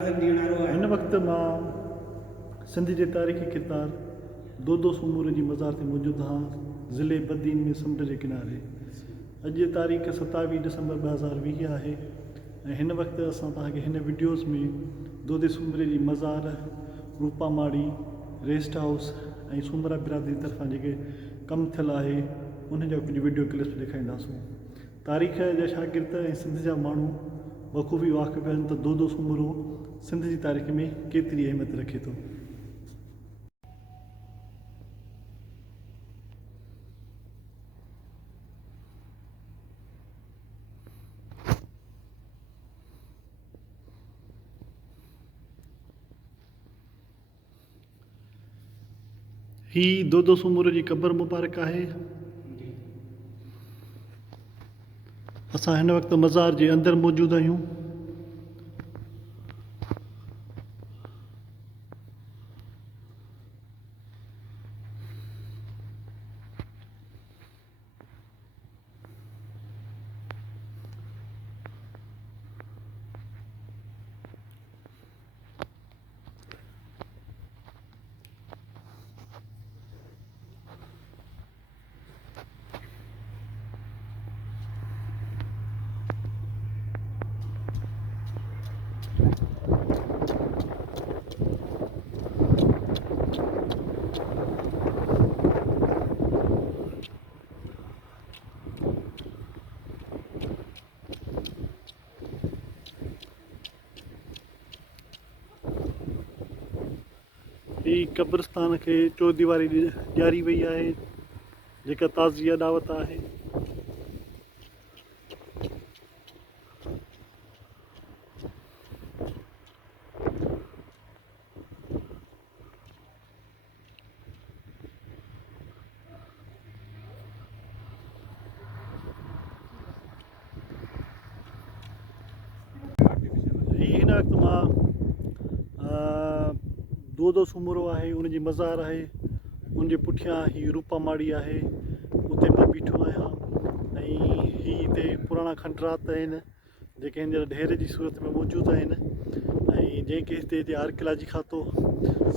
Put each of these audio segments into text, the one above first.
हिन वक़्तु मां सिंध जे तारीख़ी किरदार दोदो सूमूर जी मज़ार ते मौजूदु आहियां ज़िले बदीन में समुंड जे किनारे। अॼु जी तारीख़ 27 डिसंबर 2020 आहे ऐं हिन वक़्तु असां तव्हांखे हिन वीडियोज़ में दोदे सूमरे जी मज़ार, रूपा माड़ी, रेस्ट हाउस ऐं सूमरा बिरादरी तरफ़ां जेके कमु थियल आहे उन जा कुझु वीडियो क्लिप्स ॾेखारींदासूं। तारीख़ जा शागिर्द ऐं सिंध जा माण्हू बख़ूबी वाक़िफ़ आहिनि त दोदो सूमरो सिंध जी तारीख़ में केतिरी अहमियत रखे थो। ही दोदो सूमरो जी क़बर मुबारक आहे। असां हिन वक़्तु मज़ार जे अंदरि मौजूदु आहियूं। ही क़ब्रस्तान खे चौदीवारी ॾियारी वई आहे जेका ताज़िया दावत आहे। हिन वक़्तु मां दोदो सूमरो आहे उन जी मज़ार आहे, उनजे पुठियां ही रूपा माड़ी आहे, उते मां बीठो आहियां ऐं ही हिते पुराणा खंडरात आहिनि जेके हींअर ढेर जी सूरत में मौजूदु आहिनि ऐं जंहिंखे हिते आर्कियोलॉजी खातो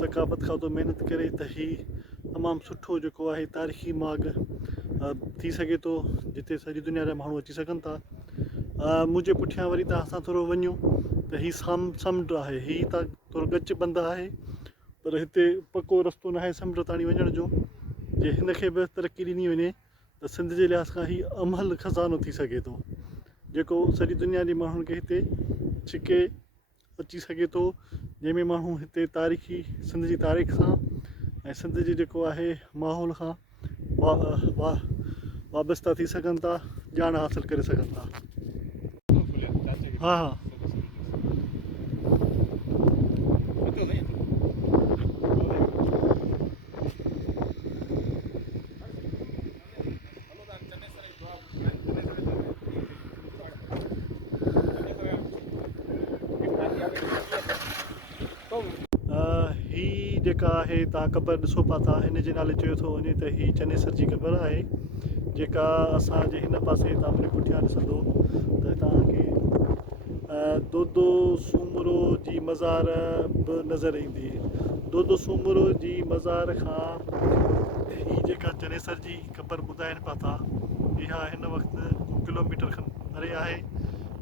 सकाफ़त खातो महिनत करे त ही तमामु सुठो जेको आहे तारीख़ी माॻ थी सघे थो जिते सॼी दुनिया जा माण्हू अची सघनि था। मुंहिंजे पुठियां वरी तव्हां सां थोरो वञो त ही समुंड आहे, ही त थोरो गच बंदि आहे पर हिते पको रस्तो न आहे समुंड ताणी वञण जो। जे हिन खे बि तरक़ी ॾिनी वञे त सिंध जे लिहाज़ खां ही अमल ख़ज़ानो थी सघे थो जेको सॼी दुनिया जे माण्हुनि खे हिते छिके अची सघे थो, जंहिंमें माण्हू हिते तारीख़ी सिंध जी तारीख़ सां ऐं सिंध जे जेको आहे माहौल खां वाबस्ता थी सघनि था, ॼाण हासिलु करे सघनि था। हा हा ही जेका आहे तव्हां क़बर ॾिसो पिया था हिन जे नाले चयो थो वञे त ही चनेसर जी क़बर आहे जेका असांजे हिन पासे तव्हां मुंहिंजे पुठियां ॾिसंदो त तव्हांखे दोदो सूमरो जी मज़ार बि नज़र ईंदी। दोदो सूमरो जी मज़ार खां ही जेका चनेसर जी क़बर ॿुधाइनि पिया था इहा हिन वक़्तु किलोमीटर खनि परे आहे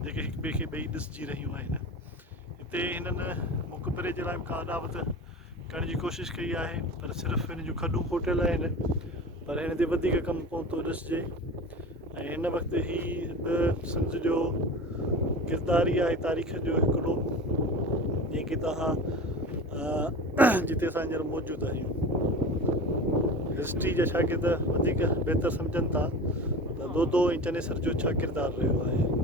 जेके हिक ॿिए खे ॿई ॾिसजी रहियूं आहिनि। हिते हिननि मुक़बरे जे लाइ का अदावत करण जी कोशिशि कई आहे पर सिर्फ़ु हिन जूं खॾूं खोटियल आहिनि पर हिन ते वधीक कमु कोन थो ॾिसिजे ऐं हिन वक़्तु ही बि सिंध जो किरदार ई आहे तारीख़ जो हिकिड़ो जंहिंखे तव्हां जिते असां हींअर मौजूदु आहियूं हिस्ट्री जा शागिर्द वधीक बहितर सम्झनि था त दोदो ऐं चनेसर जो छा किरदारु रहियो आहे।